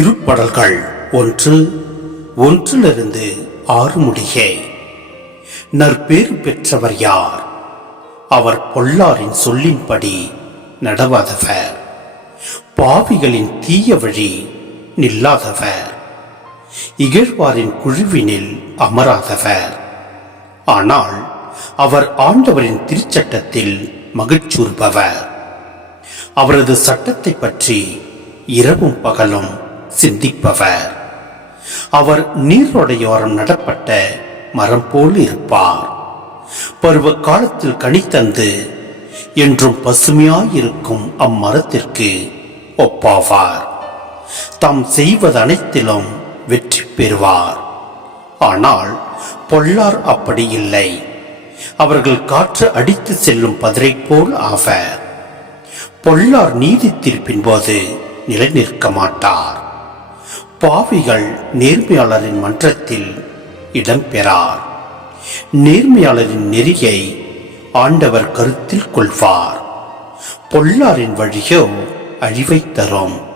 திருப்படல்கள் ஒன்று ஒன்றிலிருந்து ஆறு முடியே நற்பேறு பெற்றவர் யார்? அவர் பொல்லாரின் சொல்லின்படி நடவாதவர். பாவிகளின் தீய வழி நில்லாதவர். இகழ்வாரின் குழுவினில் அமராதவர். ஆனால் அவர் ஆண்டவரின் திருச்சட்டத்தில் மகிழ்ச்சியுறுபவர். அவரது சட்டத்தை பற்றி இரவும் பகலும் சிந்திப்பவர். அவர் நீரோடையோரம் நடப்பட்ட மரம் போல் இருப்பார். பருவ காலத்தில் கனித்தந்து என்றும் பசுமையாயிருக்கும் அம்மரத்திற்கு ஒப்பாவார். தாம் செய்வது அனைத்திலும் வெற்றி பெறுவார். ஆனால் பொல்லார் அப்படி இல்லை. அவர்கள் காற்று அடித்து செல்லும் பதிரை போல் ஆவர். பொல்லார் நீதி தீர்ப்பின் போது நிலை நிற்க மாட்டார். பாவிகள் நேர்மையாளரின் மன்றத்தில் இடம்பெறார் நேர்மையாளரின் நெறியை ஆண்டவர் கருத்தில் கொள்வார். பொல்லாரின் வழியோ அழிவை தரும்.